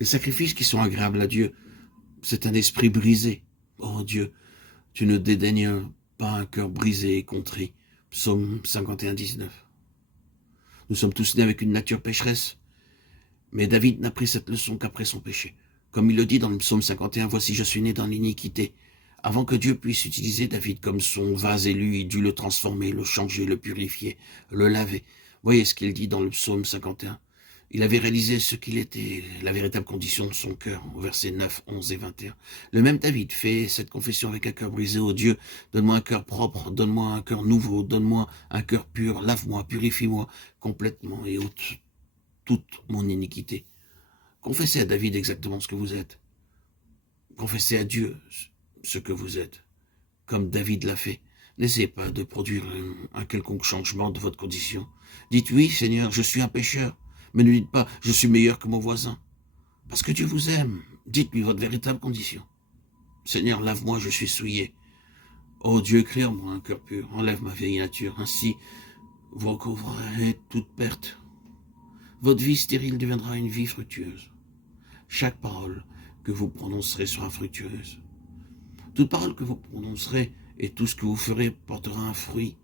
Les sacrifices qui sont agréables à Dieu, c'est un esprit brisé. Oh Dieu, tu ne dédaignes pas un cœur brisé et contrit. Psaume 51, 19. Nous sommes tous nés avec une nature pécheresse, mais David n'a pris cette leçon qu'après son péché. Comme il le dit dans le psaume 51, « Voici, je suis né dans l'iniquité ». Avant que Dieu puisse utiliser David comme son vase élu, il dut le transformer, le changer, le purifier, le laver. Voyez ce qu'il dit dans le psaume 51. Il avait réalisé ce qu'il était, la véritable condition de son cœur, au versets 9, 11 et 21. Le même David fait cette confession avec un cœur brisé. Ô Dieu, donne-moi un cœur propre, donne-moi un cœur nouveau, donne-moi un cœur pur, lave-moi, purifie-moi complètement et ôte toute mon iniquité. Confessez à David exactement ce que vous êtes. Confessez à Dieu ce que vous êtes, comme David l'a fait. N'essayez pas de produire un quelconque changement de votre condition. Dites oui, Seigneur, je suis un pécheur, mais ne dites pas je suis meilleur que mon voisin. Parce que Dieu vous aime, dites-lui votre véritable condition. Seigneur, lave-moi, je suis souillé. Oh Dieu, crée en moi un cœur pur, enlève ma vieille nature, ainsi vous recouvrerez toute perte. Votre vie stérile deviendra une vie fructueuse. Chaque parole que vous prononcerez sera fructueuse. Toute parole que vous prononcerez et tout ce que vous ferez portera un fruit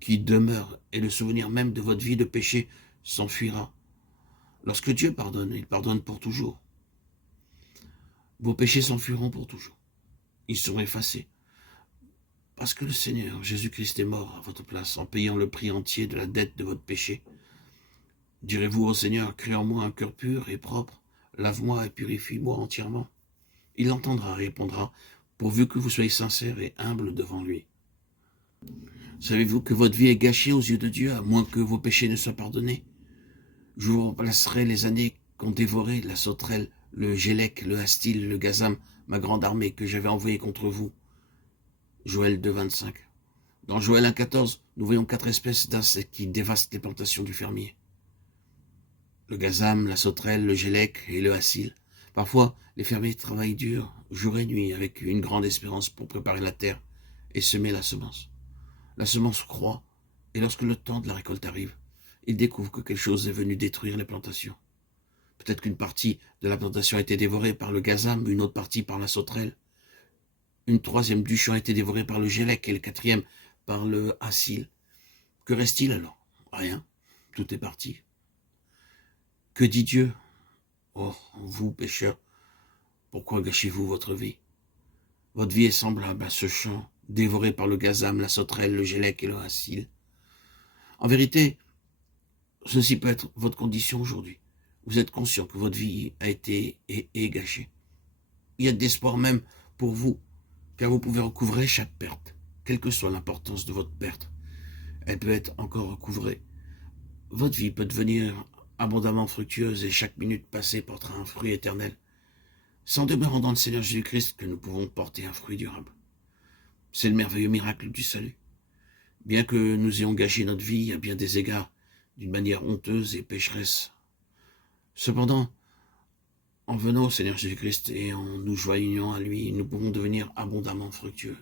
qui demeure, et le souvenir même de votre vie de péché s'enfuira. Lorsque Dieu pardonne, il pardonne pour toujours. Vos péchés s'enfuiront pour toujours. Ils seront effacés. Parce que le Seigneur Jésus-Christ est mort à votre place en payant le prix entier de la dette de votre péché. Direz-vous au Seigneur, crée en moi un cœur pur et propre, lave-moi et purifie-moi entièrement. Il entendra et répondra, pourvu que vous soyez sincères et humbles devant lui. Savez-vous que votre vie est gâchée aux yeux de Dieu, à moins que vos péchés ne soient pardonnés? Je vous remplacerai les années qu'ont dévoré la sauterelle, le gélec, le hastil, le gazam, ma grande armée que j'avais envoyée contre vous. Joël 2, 25. Dans Joël 1, 14, nous voyons 4 espèces d'insectes qui dévastent les plantations du fermier. Le gazam, la sauterelle, le gélec et le hassil. Parfois, les fermiers travaillent dur, jour et nuit, avec une grande espérance pour préparer la terre et semer la semence. La semence croît, et lorsque le temps de la récolte arrive, ils découvrent que quelque chose est venu détruire les plantations. Peut-être qu'une partie de la plantation a été dévorée par le gazam, une autre partie par la sauterelle. Une troisième du champ a été dévorée par le gélec et le quatrième par le hassil. Que reste-t-il alors? Rien. Tout est parti. Que dit Dieu? Oh, vous, pécheurs, pourquoi gâchez-vous votre vie? Votre vie est semblable à ce champ, dévoré par le gazam, la sauterelle, le gélec et le hassil. En vérité, ceci peut être votre condition aujourd'hui. Vous êtes conscient que votre vie a été et est gâchée. Il y a de l'espoir même pour vous, car vous pouvez recouvrer chaque perte, quelle que soit l'importance de votre perte. Elle peut être encore recouvrée. Votre vie peut devenir abondamment fructueuse et chaque minute passée portera un fruit éternel. C'est en demeurant dans le Seigneur Jésus-Christ que nous pouvons porter un fruit durable. C'est le merveilleux miracle du salut. Bien que nous ayons gâché notre vie à bien des égards, d'une manière honteuse et pécheresse, cependant, en venant au Seigneur Jésus-Christ et en nous joignant à lui, nous pouvons devenir abondamment fructueux.